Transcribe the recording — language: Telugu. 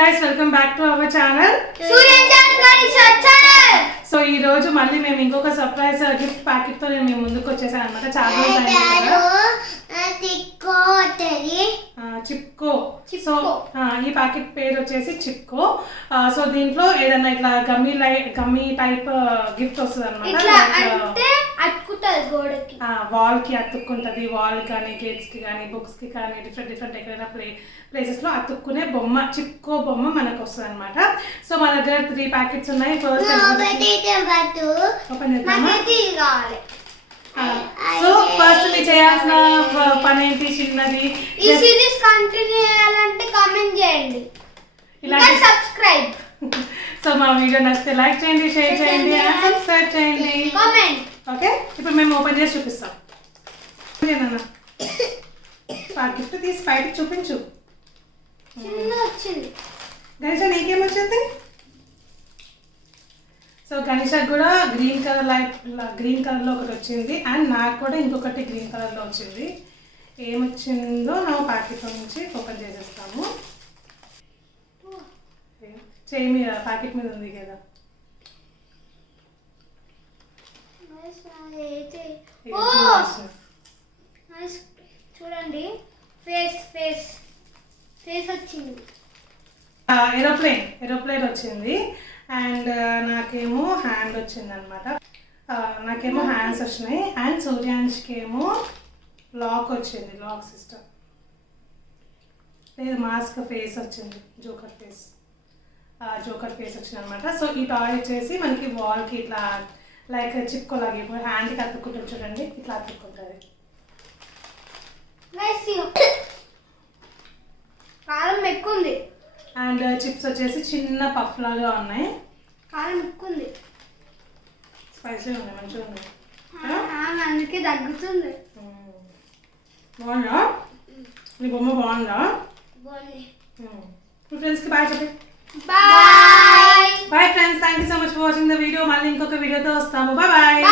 guys, welcome back to our channel. So ఈ రోజు మళ్ళీ మేము ఇంకొక సర్ప్రైజ్ గిఫ్ట్ ప్యాకెట్ తో నేను ముందుకు వచ్చేసాను అన్నమాట. చాలా రోజులు చిప్కో. సో ఈ ప్యాకెట్ పేరు వచ్చేసి చిప్కో. సో దీంట్లో ఏదన్నా ఇట్లా గమ్మీ టైప్ గిఫ్ట్ వస్తుంది అనమాట. వాల్ కి అతుక్కుంటది. వాల్ కానీ గేట్స్ కి కానీ బుక్స్ కి కానీ డిఫరెంట్ ఎక్కడైనా ప్లేసెస్ లో అతుక్కునే బొమ్మ చిప్కో బొమ్మ మనకు వస్తుంది అనమాట. సో మా దగ్గర 3 ప్యాకెట్స్ ఉన్నాయి. ఫస్ట్ ఓపెన్ చేద్దామా? సో ఫస్ట్ మీరు చేయాల్సిన పని ఏంటి? చిన్నది. ఈ సిరీస్ కంటిన్యూ చేయాలంటే కామెంట్ చేయండి, ఇంకా సబ్స్క్రైబ్. సో మా వీడియో నచ్చితే లైక్ చేయండి, షేర్ చేయండి, అండ్ సబ్స్క్రైబ్ చేయండి, కామెంట్. ఓకే, ఇప్పుడు మేము ఓపెన్ చేసి చూపిస్తాం. గిఫ్ట్ తీసి బయటకు చూపించు. చిన్న వచ్చింది. గణేష నీకేం వచ్చింది? సో గణేషకు కూడా గ్రీన్ కలర్ లో ఒకటి వచ్చింది, అండ్ నాకు కూడా ఇంకొకటి గ్రీన్ కలర్ లో వచ్చింది. ఏమొచ్చిందో నా ప్యాకెట్ నుంచి ఓపెన్ చేసేస్తాము. చేయి మీద ప్యాకెట్ మీద ఉంది కదా. చూడండి, ఫేస్ వచ్చింది. ఏరోప్లేన్ వచ్చింది, అండ్ నాకేమో హ్యాండ్ వచ్చింది అనమాట. నాకేమో హ్యాండ్స్ వచ్చినాయి, అండ్ సూర్యాంష్కి ఏమో లాక్ వచ్చింది, లాక్ సిస్టమ్. లేదు, మాస్క్ ఫేస్ వచ్చింది, జోకర్ ఫేస్ వచ్చింది అనమాట. సో ఈ టాయ్ వచ్చేసి మనకి వాల్కి ఇట్లా లైక్ చిప్పుకోలాగే హ్యాండ్కి అతుక్కుంటుంది. చూడండి, ఇట్లా అతుక్కుంటుంది. కారం ఎక్కువ ఉంది, అండ్ చిప్స్ వచ్చేసి చిన్న పఫ్ లాగా ఉన్నాయి. కారం ఎక్కువ ఉంది, స్పైసీ ఉన్నాయి, మంచిగా ఉన్నాయి. అందుకే తగ్గుతుంది. బాగుందా? నీ బొమ్మ బాగుందా? మీ ఫ్రెండ్స్కి బాయ్ చెప్పి. Bye friends, thank you so much for watching the video. మళ్ళీ ఇంకొక వీడియోతో వస్తాము. బాయ్.